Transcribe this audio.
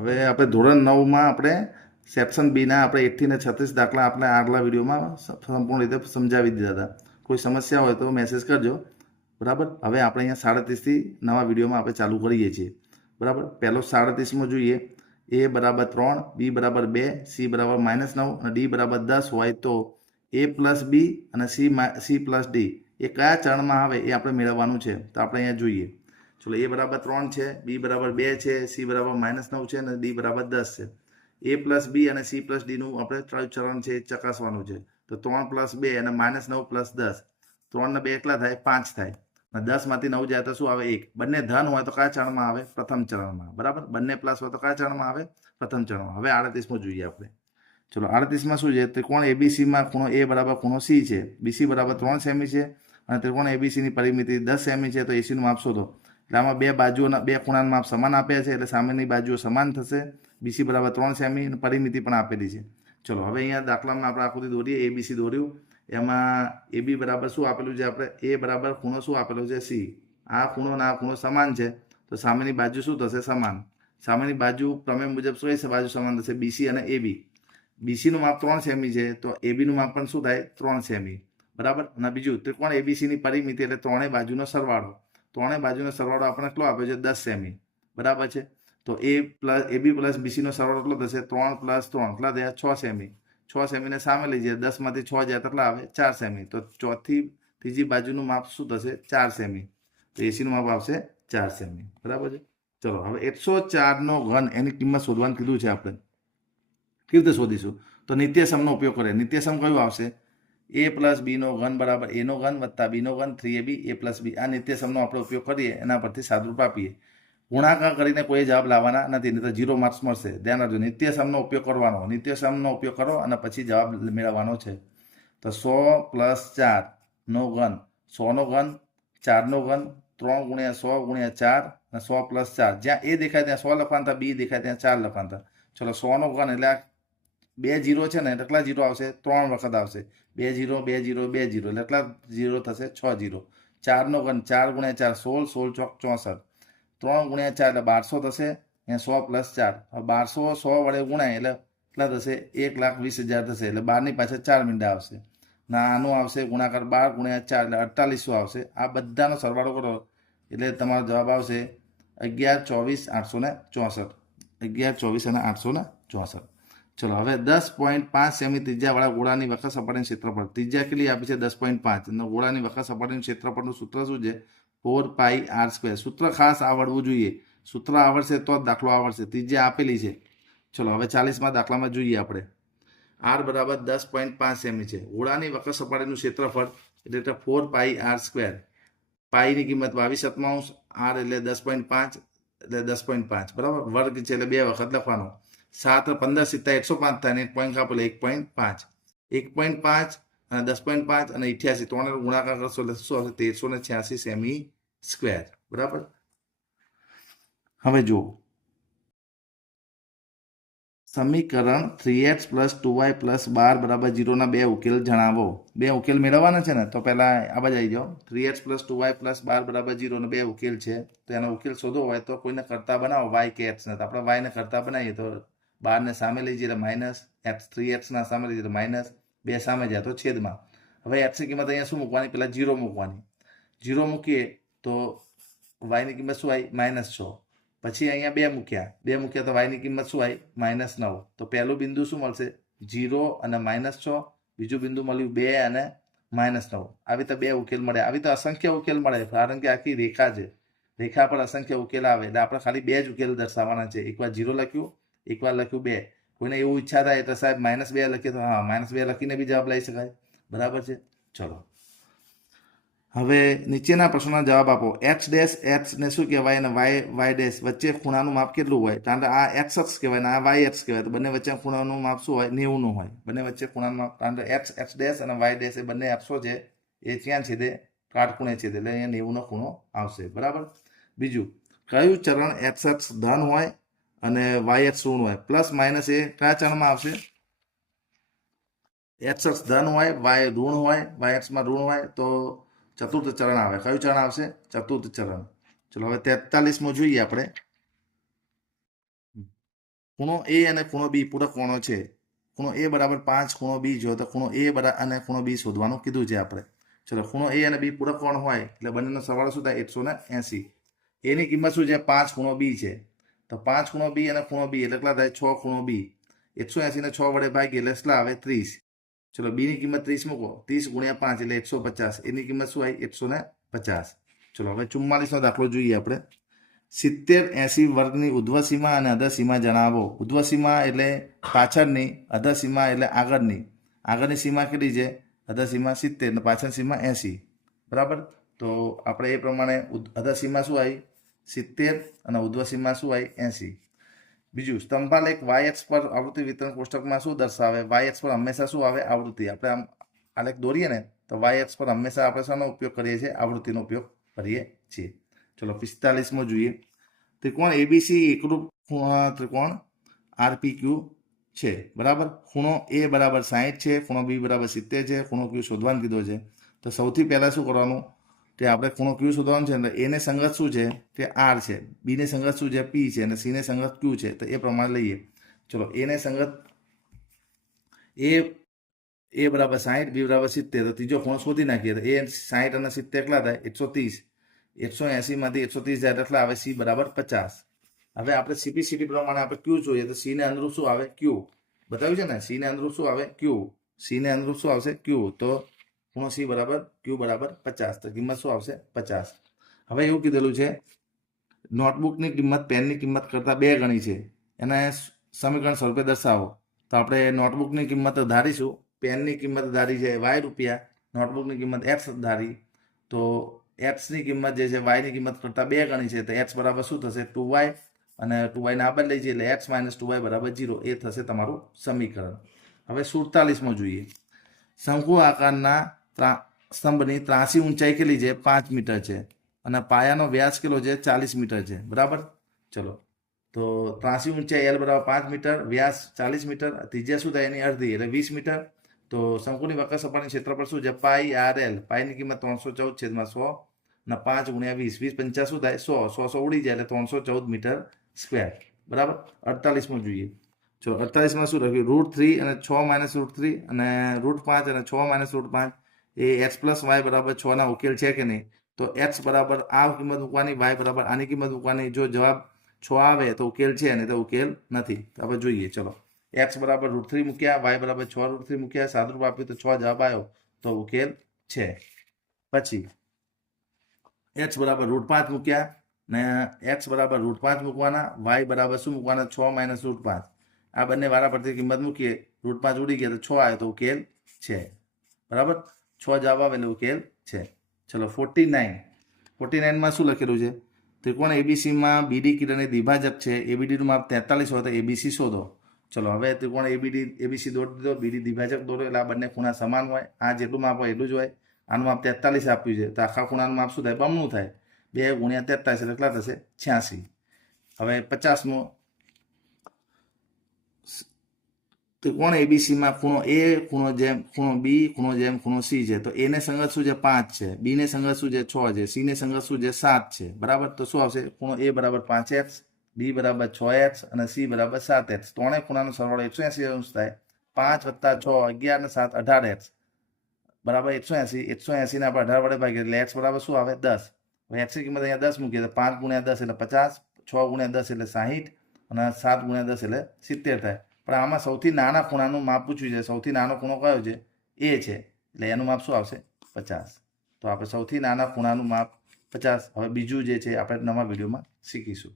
હવે આપણે ધોરણ 9માં આપણે સેક્શન બીના આપણે 1 થી 36 દાખલા આપણે આગલા વિડીયોમાં સંપૂર્ણ રીતે સમજાવી દીધા હતા. કોઈ સમસ્યા હોય તો મેસેજ કરજો. બરાબર. હવે આપણે અહીંયા 37થી નવા વિડીયોમાં આપણે ચાલુ કરીએ છીએ. બરાબર. પહેલો 37માં જોઈએ. a બરાબર 3, b બરાબર 2, c બરાબર -9 અને d બરાબર 10 હોય તો a પ્લસ b અને c પ્લસ d એ કયા ચરણમાં આવે એ આપણે મેળવવાનું છે. તો આપણે અહીંયા જોઈએ. ચલો, a બરાબર 3 છે, b બરાબર 2 છે, c બરાબર -9 છે અને d બરાબર 10 છે. a પ્લસ b અને c પ્લસ ડીનું આપણે કયું ચરણ છે એ ચકાસવાનું છે. તો 3 પ્લસ 2 અને -9 પ્લસ 10. 3 ને 2 કેટલા થાય? 5 થાય. અને 10માંથી 9 જાય તો શું આવે? 1. બંને ધન હોય તો કયા ચરણમાં આવે? પ્રથમ ચરણમાં. બરાબર. બંને પ્લસ હોય તો કયા ચરણમાં આવે? પ્રથમ ચરણમાં. હવે 38માં જોઈએ આપણે. ચલો, 38માં શું છે? ત્રિકોણ એબીસીમાં ખૂણો a બરાબર ખૂણો c છે, bc બરાબર 3 સેમી છે અને ત્રિકોણ એબીસીની પરિમિતિ 10 સેમી છે. તો એસીનું માપ શોધો. એટલે આમાં બે બાજુઓના બે ખૂણાના માપ સમાન આપ્યા છે એટલે સામેની બાજુઓ સમાન થશે. બીસી બરાબર 3 સેમી અને પરિમિતિ પણ આપેલી છે. ચલો, હવે અહીંયા દાખલામાં આપણે આકૃતિ દોરીએ. એબીસી દોર્યું. એમાં એબી બરાબર શું આપેલું છે? આપણે a બરાબર ખૂણો શું આપેલો છે? c. આ ખૂણો અને આ ખૂણો સમાન છે તો સામેની બાજુ શું થશે? સમાન. સામેની બાજુ પ્રમેય મુજબ કઈ બાજુ સમાન થશે? બીસી અને એબી. બીસીનું માપ 3 સેમી છે તો એબીનું માપ પણ શું થાય? 3 સેમી. બરાબર. અને બીજું, ત્રિકોણ એબીસીની પરિમિતિ એટલે ત્રણેય બાજુનો સરવાળો. ત્રણેય બાજુનો સરવાળો આપણે કેટલો આપ્યો છે? 10 સેમી. બરાબર છે. તો એબી પ્લસ બીસીનો સરવાળો કેટલો થશે? 3 પ્લસ 3 કેટલા થયા? 6 સેમી. 6 સેમીને સામે લઈ જાય. 10માંથી 6 જાય તો કેટલા આવે? 4 સેમી. તો ત્રીજી બાજુનું માપ શું થશે? 4 સેમી. તો એસીનું માપ આવશે 4 સેમી. બરાબર છે. ચલો, હવે 104નો ઘન એની કિંમત શોધવાનું કીધું છે આપણે. કેવી રીતે શોધીશું? તો નિત્યસમનો ઉપયોગ કરીએ. નિત્યસમ કયું આવશે? a પ્લસ બીનો ઘન બરાબર એનો ઘન વત્તા બીનો ઘન 3ab a પ્લસ બી. આ નિત્યસમનો આપણે ઉપયોગ કરીએ એના પરથી સાદુરૂપ આપીએ. ગુણાકાર કરીને કોઈ જવાબ લાવવાના નથી, નહીં તો 0 માર્ક્સ મળશે. ધ્યાન રાખજો, નિત્યસમનો ઉપયોગ કરવાનો. નિત્યસમનો ઉપયોગ કરો અને પછી જવાબ મેળવવાનો છે. તો 100 પ્લસ 4 નો ઘન, 100 નો ઘન, 4 નો ઘન, 3 ગુણ્યા 100 ગુણ્યા 4 અને 100 પ્લસ 4. જ્યાં a દેખાય ત્યાં 100 લખવાના હતા, b દેખાય ત્યાં 4 લખવાના હતા. ચલો, 100 નો ઘન એટલે બે 0 છે ને, કેટલા 0 આવશે? 3 વખત આવશે. 2 0 2 0 2 0 એટલે કેટલા 0 થશે? 6 0. 4 નો ઘન, 4 ગુણ્યા 4 16, 16 ચોક 64. 3 ગુણ્યા 4 એટલે 1200 થશે. અહીંયા 100 પ્લસ 4. 1200 100 વડે ગુણાય એટલે કેટલા થશે? 1,20,000 થશે. એટલે 12ની પાછળ 4 મીંડા આવશે. ના, આનું આવશે ગુણાકાર 12 ગુણ્યા 4 એટલે 4800 આવશે. આ બધાનો સરવાળો કરો એટલે તમારો જવાબ આવશે 11,24,864. 11,24 અને 864. ચલો, હવે 10.5 સેમી ત્રિજ્યાવાળા ગોળાની વક્ર સપાટીનું ક્ષેત્રફળ. ત્રિજ્યા કેટલી આપી છે? 10.5. અને ગોળાની વક્ર સપાટીનું ક્ષેત્રફળનું સૂત્ર શું છે? 4πr². સૂત્ર ખાસ આવડવું જોઈએ. સૂત્ર આવડશે તો જ દાખલો આવડશે. ત્રિજ્યા આપેલી છે. ચલો, હવે 40માં દાખલામાં જોઈએ આપણે. r બરાબર 10.5 સેમી છે. ગોળાની વક્ર સપાટીનું ક્ષેત્રફળ એટલે 4πr². પાઈની કિંમત 22/7, r એટલે 10.5 એટલે 10.5. બરાબર. વર્ગ છે એટલે 2 વખત લખવાનો. 7 15 70 105 થાય ને 1 પોઈન્ટ કાપો એટલે 1.5. 1.5 અને 10.5 અને 88 ત્રણેય ગુણાકાર કરશો એટલે શું આવશે? 1386 સેમી સ્ક્વેર. બરાબર. હવે જુઓ, સમીકરણ 3x + 2y + 12 = 0 ના બે ઉકેલ જણાવો. બે ઉકેલ મેળવવાના છે ને, તો પહેલા આ બાજુ આવી જાઓ. 3x + 2y + 12 = 0 ના બે ઉકેલ છે. તો એનો ઉકેલ શોધવો હોય તો કોઈને કરતા બનાવો, y કે x ને. તો આપણે y ને કરતા બનાવીએ તો 12 ને સામે લઈ જઈએ એટલે માઇનસ, x 3x ના સામે લઈ જઈએ તો માઇનસ, 2 સામે જાય તો છેદમાં. હવે x ની કિંમત અહીંયા શું મૂકવાની? પહેલા 0 મૂકવાની. 0 મૂકીએ તો y ની કિંમત શું આવી? -6. પછી અહીંયા 2 મૂક્યા તો y ની કિંમત શું આવી? -9. તો પહેલું બિંદુ શું મળશે? 0 અને -6. બીજું બિંદુ મળ્યું 2 અને -9. આવી તો 2 ઉકેલ મળે. આવી તો અસંખ્ય ઉકેલ મળે, કારણ કે આખી રેખા છે. રેખા પર અસંખ્ય ઉકેલ આવે એટલે આપણે ખાલી 2 જ ઉકેલ દર્શાવવાના છે. એકવાર 0 લખ્યું, એકવાર લખ્યું 2. કોઈને એવું ઈચ્છા થાય તો સાહેબ -2 લખીએ તો હા, -2 લખીને બી જવાબ લઈ શકાય. બરાબર છે. ચલો, હવે નીચેના પ્રશ્નોના જવાબ આપો. x ને શું કહેવાય અને y વચ્ચે ખૂણાનું માપ કેટલું હોય? કારણ કે આ x અક્ષ કહેવાય ને આ y અક્ષ કહેવાય. તો બંને વચ્ચે ખૂણાનું માપ શું હોય? 90 નું હોય. બંને વચ્ચે ખૂણાનું માપ, કારણ કે x અને y એ બંને અક્ષો છે એ ક્યાં છેદે? કાટખૂણે છેદે. એટલે અહીંયા 90 નો ખૂણો આવશે. બરાબર. બીજું, કયું ચરણ x અક્ષ ધન હોય અને y અક્ષ ઋણ હોય? પ્લસ માઇનસ એ કયા ચરણમાં આવશે? x અક્ષ ધન હોય, y ઋણ હોય, y અક્ષમાં ઋણ હોય તો ચતુર્થ ચરણ આવે. કયું ચરણ આવશે? ચતુર્થ ચરણ. ચલો, હવે 43માં જોઈએ આપણે. ખૂણો એ અને ખૂણો બી પૂરક કોણો છે. ખૂણો એ બરાબર 5, ખૂણો બી જો તો ખૂણો એ અને ખૂણો બી શોધવાનું કીધું છે આપણે. ચલો ખૂણો એ અને બી પૂરક કોણ હોય એટલે બંનેનો સરવાળો શું થાય 180. એની કિંમત શું છે 5 ખૂણો બી છે. તો 5 ખૂણો બી અને ખૂણો બી એટલે કેટલા થાય 6 ખૂણો બી. 180 ને 6 વડે ભાગીએ એટલે કેટલા આવે 30. ચલો બી ની કિંમત 30 મૂકો. 30 ગુણ્યા 5 એટલે 150. એની કિંમત શું આવી 150. ચલો હવે 44નો દાખલો જોઈએ આપણે. 70-80 વર્ગની ઉધ્વ સીમા અને અધર સીમા જણાવો. ઉધ્વ સીમા એટલે પાછળની, અધર સીમા એટલે આગળની. આગળની સીમા કેટલી છે? અધર સીમા 70 અને પાછળની સીમા 80. બરાબર. તો આપણે એ પ્રમાણે અધર સીમા શું આવી 70 અને ઉધ્વ સીમા શું આવી 80. બીજું સ્તંભાલેખ વાય-અક્ષ પર આવૃત્તિ વિતરણ કોષ્ટકમાં શું દર્શાવે? વાય-અક્ષ પર હંમેશા શું આવે? આવૃત્તિ. આપણે આમ આલેખ દોરીએ ને તો વાય-અક્ષ પર હંમેશા આપણે શાનો ઉપયોગ કરીએ છીએ? આવૃત્તિનો ઉપયોગ કરીએ છીએ. ચલો 45માં જોઈએ. ત્રિકોણ એબીસી એકરૂપ ત્રિકોણ આરપીક્યુ છે. બરાબર. ખૂણો એ બરાબર 60 છે, ખૂણો બી બરાબર 70 છે, ખૂણો ક્યુ શોધવાનું કીધો છે. તો સૌથી પહેલા શું કરવાનું કે આપણે ખૂણો ક્યુ શોધવાનું છે એટલે એને સંગત શું છે કે આર છે, બી ને સંગત શું છે પી છે અને સી ને સંગત ક્યુ છે. તો એ પ્રમાણે લઈએ. ચલો એને સંગત એ બરાબર 60, બી બરાબર 70. તો ત્રીજો ખૂણો શોધી નાખીએ તો એ 60 અને 70 કેટલા થાય 130. 180 માંથી 130 જાય એટલે આવે સી બરાબર 50. હવે આપણે સીપીસીટી પ્રમાણે આપણે ક્યુ જોઈએ તો સી ને અનુરૂપ શું આવે ક્યુ. બતાવ્યું છે ને સી ને અનુરૂપ શું આવે ક્યુ. સી ને અનુરૂપ શું આવશે ક્યુ. તો ખૂણો સી બરાબર ક્યુ બરાબર 50. તો કિંમત શું આવશે 50. હવે એવું કીધેલું છે નોટબુકની કિંમત પેનની કિંમત કરતાં 2 ગણી છે. એને સમીકરણ સ્વરૂપે દર્શાવો. તો આપણે નોટબુકની કિંમત ધારીશું. પેનની કિંમત ધારી છે વાય રૂપિયા, નોટબુકની કિંમત એક્સ ધારી. તો એક્સની કિંમત જે છે વાયની કિંમત કરતાં 2 ગણી છે. તો એક્સ બરાબર શું થશે 2y અને 2y ને આ બદલી લઈએ એટલે એક્સ માઇનસ 2y બરાબર 0. એ થશે તમારું સમીકરણ. હવે 47માં જોઈએ. શંકુ આકારના સ્તંભની ત્રાસી ઊંચાઈ કેટલી છે 5 મીટર છે અને પાયાનો વ્યાસ કેટલો છે 40 મીટર છે. બરાબર. ચલો તો ત્રાસી ઊંચાઈ એલ બરાબર 5 મીટર, વ્યાસ 40 મીટર, ત્રિજ્યા શું થાય એની અડધી એટલે 20 મીટર. તો શંકુની વક્ર સપાટીનું ક્ષેત્રફળ શું છે પાઈ આર એલ. પાઈની કિંમત 314/100 અને 5 ગુણ્યા 20, 20 50 શું થાય 100 ઉડી જાય એટલે 314 મીટર સ્ક્વેર. બરાબર. 48માં જોઈએ. ચલો 48માં શું લખ્યું √3 અને 6 માઇનસ √3 અને √5 અને 6 માઇનસ √5 એ એક્સ પ્લસ વાય બરાબર 6 ના ઉકેલ છે કે નહીં. તો એક્સ બરાબર આ કિંમત મૂકવાની, વાય બરાબર આની કિંમત મૂકવાની. જો જવાબ 6 આવે તો ઉકેલ છે અને તો ઉકેલ નથી. તો હવે જોઈએ. ચલો એક્સ બરાબર √3 મૂક્યા, વાય બરાબર 6 √3 મૂક્યા, સાદુરૂપ આપ્યું તો 6 જવાબ આવ્યો તો ઉકેલ છે. પછી એક્સ બરાબર √5 મૂક્યા ને એક્સ બરાબર √5 મૂકવાના, વાય બરાબર શું મૂકવાના 6 માઇનસ √5. આ બંને વારા પરથી કિંમત મૂકીએ, √5 ઉડી ગયા તો 6 આવે તો ઉકેલ છે. બરાબર. 6 જવાબ આવે એટલે ઉકેલ છે. ચલો 49માં શું લખેલું છે? ત્રિકોણ એબીસીમાં બીડી કિરણની દ્વિભાજક છે. એબીડીનું માપ 43 હોય તો એબીસી શોધો. ચલો હવે ત્રિકોણ એબીસી દોરી દીધો, બીડી દ્વિભાજક દોરો એટલે આ બંને ખૂણા સમાન હોય. આ જેટલું માપ હોય એટલું જ હોય. આનું માપ 43 આપ્યું છે તો આખા ખૂણાનું માપ શું થાય બમણું થાય. 2 ગુણ્યા 43 એટલે કેટલા થશે 86. હવે 50મો ત્રિકોણ એબીસીમાં ખૂણો એ, ખૂણો જેમ ખૂણો બી, ખૂણો જેમ ખૂણો સી છે. તો એને સંગત શું છે 5 છે, બી ને સંગત શું છે 6 છે, સી ને સંગત શું છે 7 છે. બરાબર. તો શું આવશે ખૂણો એ બરાબર 5x, બી બરાબર 6x અને સી બરાબર 7x. ત્રણેય ખૂણાનો સરવાળો 180 અંશ થાય. 5 + 6 11 ને 7 18x બરાબર 180. 180 ને આપણે 18 વડે ભાગીએ એટલે x બરાબર શું આવે 10. હવે x ની કિંમત અહીંયા 10 મૂકીએ તો 5 ગુણ્યા 10 એટલે 50, 6 ગુણ્યા 10 એટલે 60 અને 7 ગુણ્યા 10 એટલે 70 થાય. પણ આમાં સૌથી નાના ખૂણાનું માપ પૂછ્યું છે. સૌથી નાનો ખૂણો કયો છે? એ છે. એટલે એનું માપ શું આવશે 50. તો આપણે સૌથી નાના ખૂણાનું માપ 50. હવે બીજું જે છે આપણે નવા વિડીયોમાં શીખીશું.